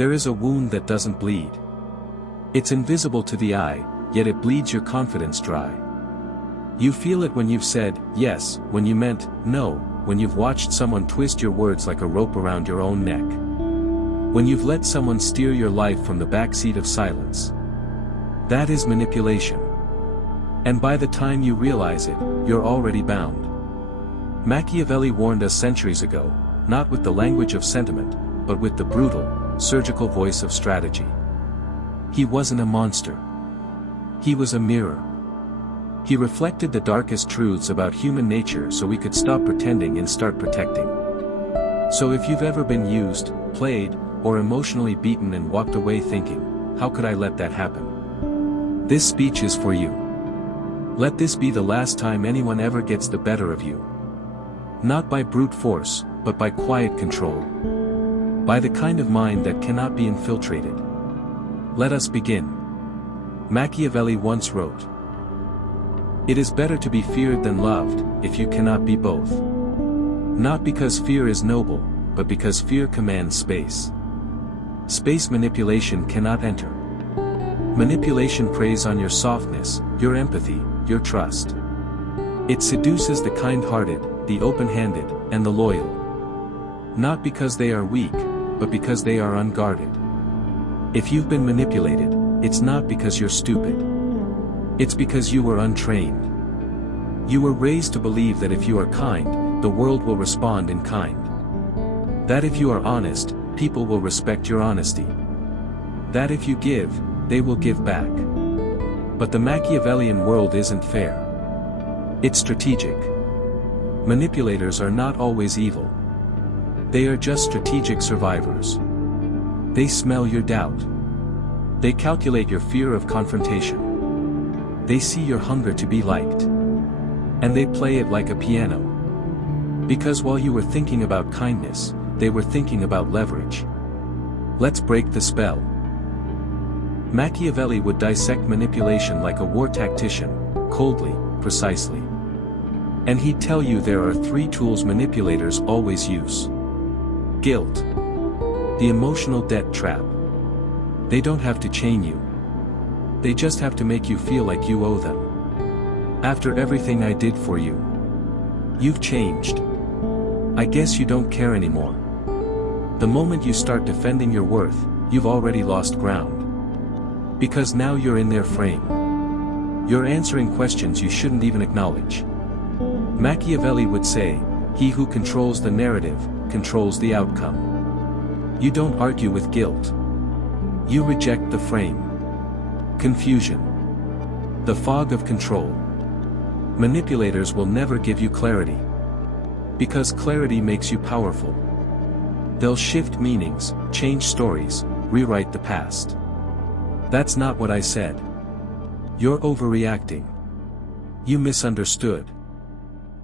There is a wound that doesn't bleed. It's invisible to the eye, yet it bleeds your confidence dry. You feel it when you've said, yes, when you meant, no, when you've watched someone twist your words like a rope around your own neck. When you've let someone steer your life from the backseat of silence. That is manipulation. And by the time you realize it, you're already bound. Machiavelli warned us centuries ago, not with the language of sentiment, but with the brutal, surgical voice of strategy. He wasn't a monster. He was a mirror. He reflected the darkest truths about human nature so we could stop pretending and start protecting. So if you've ever been used, played, or emotionally beaten and walked away thinking, how could I let that happen? This speech is for you. Let this be the last time anyone ever gets the better of you. Not by brute force, but by quiet control. By the kind of mind that cannot be infiltrated. Let us begin. Machiavelli once wrote, "It is better to be feared than loved, if you cannot be both. Not because fear is noble, but because fear commands space. Space manipulation cannot enter. Manipulation preys on your softness, your empathy, your trust. It seduces the kind-hearted, the open-handed, and the loyal. Not because they are weak, but because they are unguarded. If you've been manipulated, it's not because you're stupid. It's because you were untrained. You were raised to believe that if you are kind, the world will respond in kind. That if you are honest, people will respect your honesty. That if you give, they will give back. But the Machiavellian world isn't fair. It's strategic. Manipulators are not always evil. They are just strategic survivors. They smell your doubt. They calculate your fear of confrontation. They see your hunger to be liked. And they play it like a piano. Because while you were thinking about kindness, they were thinking about leverage. Let's break the spell. Machiavelli would dissect manipulation like a war tactician, coldly, precisely. And he'd tell you there are 3 tools manipulators always use. Guilt. The emotional debt trap. They don't have to chain you. They just have to make you feel like you owe them. After everything I did for you, you've changed. I guess you don't care anymore. The moment you start defending your worth, you've already lost ground. Because now you're in their frame. You're answering questions you shouldn't even acknowledge. Machiavelli would say, he who controls the narrative, controls the outcome. You don't argue with guilt. You reject the frame. Confusion. The fog of control. Manipulators will never give you clarity. Because clarity makes you powerful. They'll shift meanings, change stories, rewrite the past. That's not what I said. You're overreacting. You misunderstood.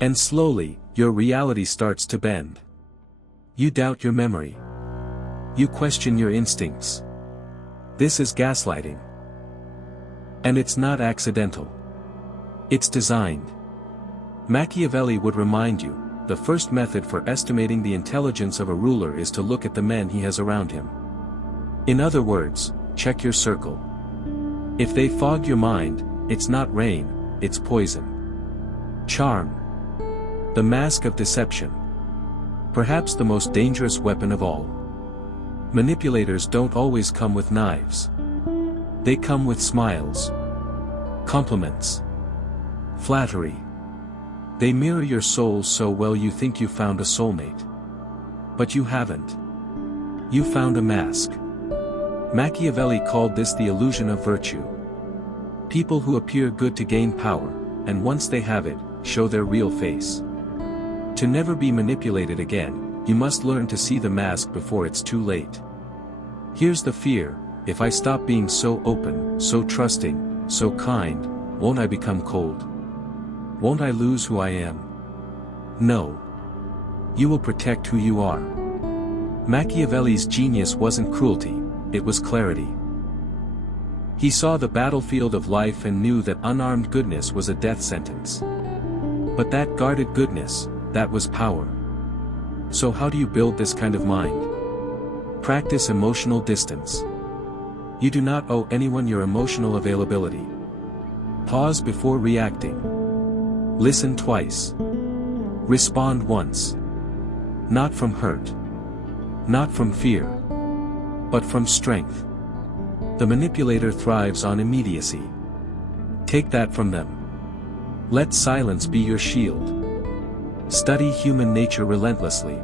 And slowly, your reality starts to bend. You doubt your memory. You question your instincts. This is gaslighting. And it's not accidental. It's designed. Machiavelli would remind you, the first method for estimating the intelligence of a ruler is to look at the men he has around him. In other words, check your circle. If they fog your mind, it's not rain, it's poison. Charm. The mask of deception. Perhaps the most dangerous weapon of all. Manipulators don't always come with knives. They come with smiles. Compliments. Flattery. They mirror your soul so well you think you found a soulmate. But you haven't. You found a mask. Machiavelli called this the illusion of virtue. People who appear good to gain power, and once they have it, show their real face. To never be manipulated again, you must learn to see the mask before it's too late. Here's the fear: if I stop being so open, so trusting, so kind, won't I become cold? Won't I lose who I am? No. You will protect who you are. Machiavelli's genius wasn't cruelty, it was clarity. He saw the battlefield of life and knew that unarmed goodness was a death sentence. But that guarded goodness, that was power. So how do you build this kind of mind? Practice emotional distance. You do not owe anyone your emotional availability. Pause before reacting. Listen twice. Respond once. Not from hurt. Not from fear. But from strength. The manipulator thrives on immediacy. Take that from them. Let silence be your shield. Study human nature relentlessly.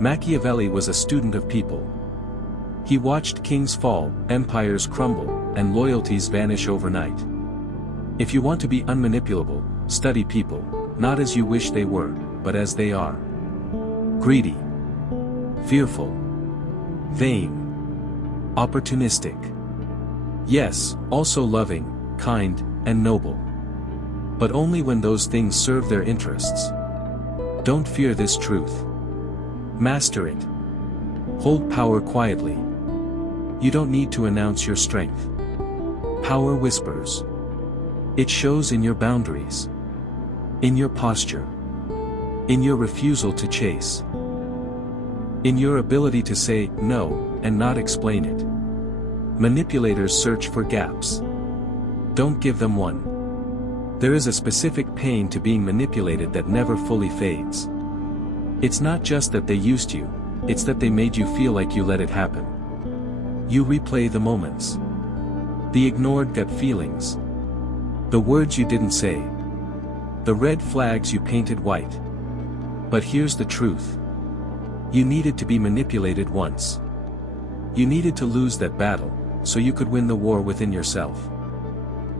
Machiavelli was a student of people. He watched kings fall, empires crumble, and loyalties vanish overnight. If you want to be unmanipulable, study people, not as you wish they were, but as they are. Greedy. Fearful. Vain. Opportunistic. Yes, also loving, kind, and noble. But only when those things serve their interests. Don't fear this truth. Master it. Hold power quietly. You don't need to announce your strength. Power whispers. It shows in your boundaries. In your posture. In your refusal to chase. In your ability to say no, and not explain it. Manipulators search for gaps. Don't give them one. There is a specific pain to being manipulated that never fully fades. It's not just that they used you, it's that they made you feel like you let it happen. You replay the moments. The ignored gut feelings. The words you didn't say. The red flags you painted white. But here's the truth. You needed to be manipulated once. You needed to lose that battle, so you could win the war within yourself.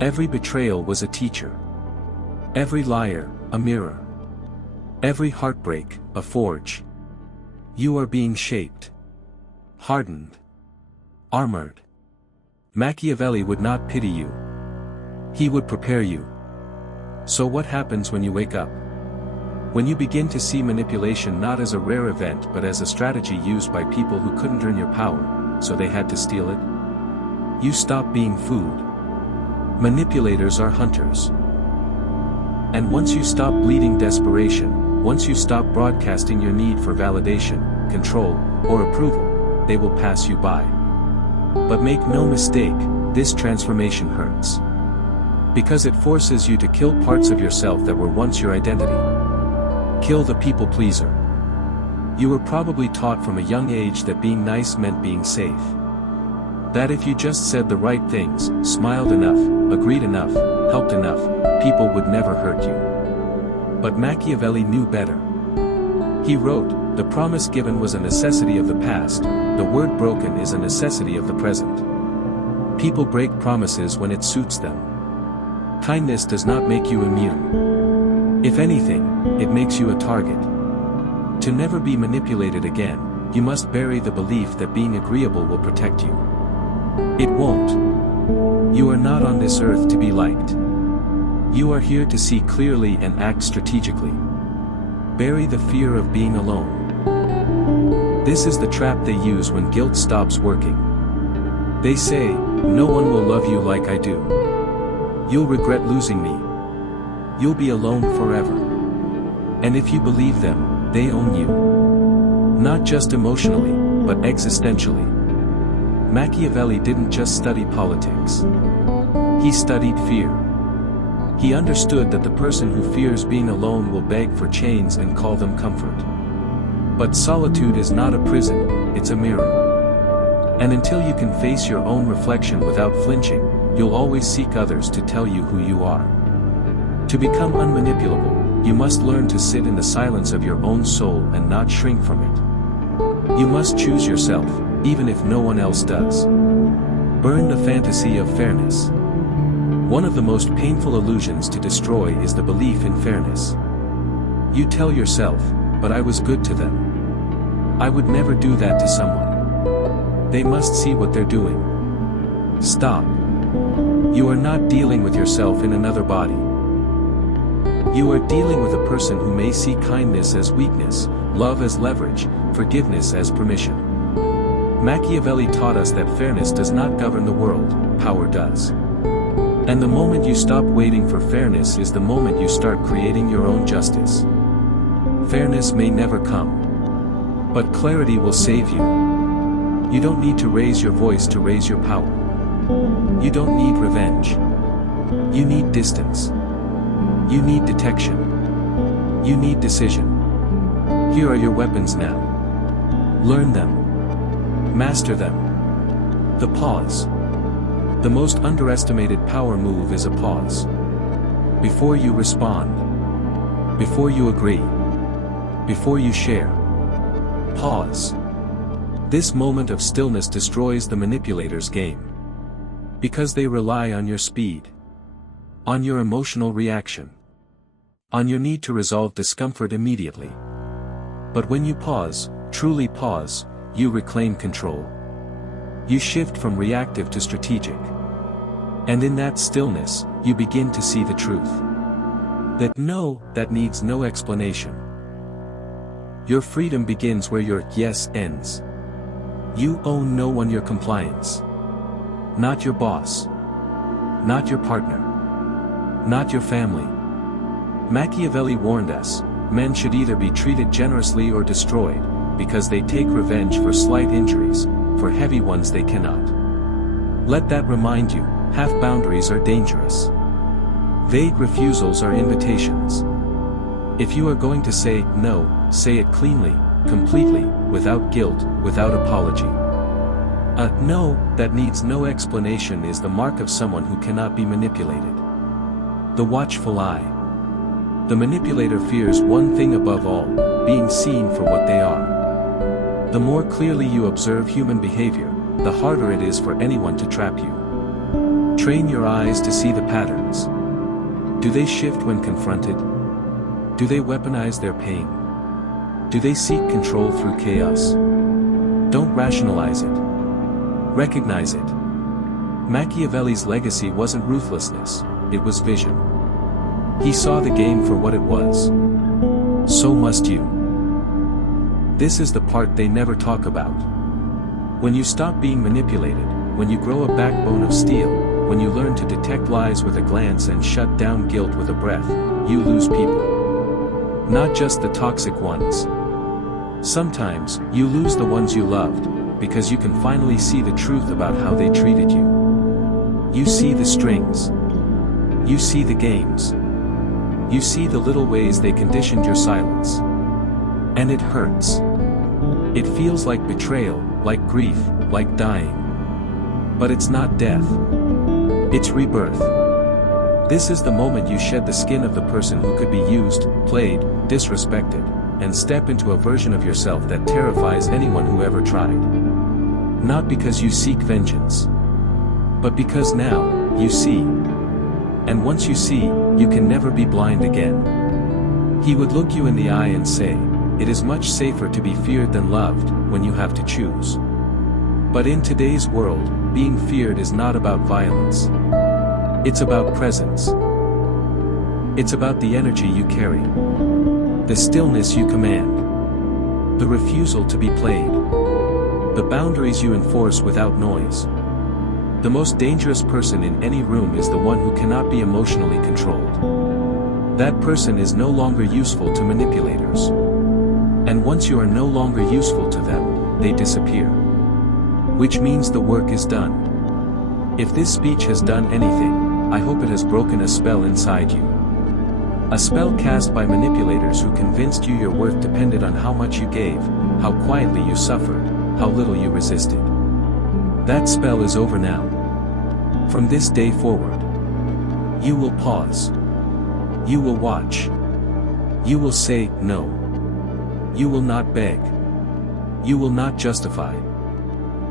Every betrayal was a teacher. Every liar, a mirror. Every heartbreak, a forge. You are being shaped. Hardened. Armored. Machiavelli would not pity you. He would prepare you. So what happens when you wake up? When you begin to see manipulation not as a rare event but as a strategy used by people who couldn't earn your power, so they had to steal it? You stop being food. Manipulators are hunters. And once you stop bleeding desperation, once you stop broadcasting your need for validation, control, or approval, they will pass you by. But make no mistake, this transformation hurts. Because it forces you to kill parts of yourself that were once your identity. Kill the people pleaser. You were probably taught from a young age that being nice meant being safe. That if you just said the right things, smiled enough, agreed enough, helped enough, people would never hurt you. But Machiavelli knew better. He wrote, "The promise given was a necessity of the past, the word broken is a necessity of the present." People break promises when it suits them. Kindness does not make you immune. If anything, it makes you a target. To never be manipulated again, you must bury the belief that being agreeable will protect you. It won't. You are not on this earth to be liked. You are here to see clearly and act strategically. Bury the fear of being alone. This is the trap they use when guilt stops working. They say, "No one will love you like I do. You'll regret losing me. You'll be alone forever." And if you believe them, they own you. Not just emotionally, but existentially. Machiavelli didn't just study politics. He studied fear. He understood that the person who fears being alone will beg for chains and call them comfort. But solitude is not a prison, it's a mirror. And until you can face your own reflection without flinching, you'll always seek others to tell you who you are. To become unmanipulable, you must learn to sit in the silence of your own soul and not shrink from it. You must choose yourself, even if no one else does. Burn the fantasy of fairness. One of the most painful illusions to destroy is the belief in fairness. You tell yourself, "But I was good to them. I would never do that to someone. They must see what they're doing." Stop. You are not dealing with yourself in another body. You are dealing with a person who may see kindness as weakness, love as leverage, forgiveness as permission. Machiavelli taught us that fairness does not govern the world, power does. And the moment you stop waiting for fairness is the moment you start creating your own justice. Fairness may never come. But clarity will save you. You don't need to raise your voice to raise your power. You don't need revenge. You need distance. You need detection. You need decision. Here are your weapons now. Learn them. Master them. The pause. The most underestimated power move is a pause. Before you respond. Before you agree. Before you share. Pause. This moment of stillness destroys the manipulator's game. Because they rely on your speed. On your emotional reaction. On your need to resolve discomfort immediately. But when you pause, truly pause, you reclaim control. You shift from reactive to strategic. And in that stillness, you begin to see the truth. That no, that needs no explanation. Your freedom begins where your yes ends. You owe no one your compliance. Not your boss. Not your partner. Not your family. Machiavelli warned us, men should either be treated generously or destroyed, because they take revenge for slight injuries, for heavy ones they cannot. Let that remind you, half-boundaries are dangerous. Vague refusals are invitations. If you are going to say no, say it cleanly, completely, without guilt, without apology. A no that needs no explanation is the mark of someone who cannot be manipulated. The watchful eye. The manipulator fears one thing above all, being seen for what they are. The more clearly you observe human behavior, the harder it is for anyone to trap you. Train your eyes to see the patterns. Do they shift when confronted? Do they weaponize their pain? Do they seek control through chaos? Don't rationalize it. Recognize it. Machiavelli's legacy wasn't ruthlessness, it was vision. He saw the game for what it was. So must you. This is the part they never talk about. When you stop being manipulated, when you grow a backbone of steel, when you learn to detect lies with a glance and shut down guilt with a breath, you lose people. Not just the toxic ones. Sometimes, you lose the ones you loved, because you can finally see the truth about how they treated you. You see the strings. You see the games. You see the little ways they conditioned your silence. And it hurts. It feels like betrayal, like grief, like dying. But it's not death. It's rebirth. This is the moment you shed the skin of the person who could be used, played, disrespected, and step into a version of yourself that terrifies anyone who ever tried. Not because you seek vengeance. But because now, you see. And once you see, you can never be blind again. He would look you in the eye and say, "It is much safer to be feared than loved, when you have to choose." But in today's world, being feared is not about violence. It's about presence. It's about the energy you carry. The stillness you command. The refusal to be played. The boundaries you enforce without noise. The most dangerous person in any room is the one who cannot be emotionally controlled. That person is no longer useful to manipulators. And once you are no longer useful to them, they disappear. Which means the work is done. If this speech has done anything, I hope it has broken a spell inside you. A spell cast by manipulators who convinced you your worth depended on how much you gave, how quietly you suffered, how little you resisted. That spell is over now. From this day forward, you will pause. You will watch. You will say no. You will not beg. You will not justify.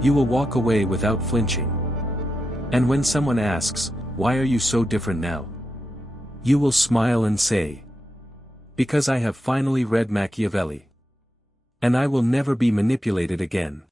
You will walk away without flinching. And when someone asks, "Why are you so different now?" you will smile and say, "Because I have finally read Machiavelli. And I will never be manipulated again."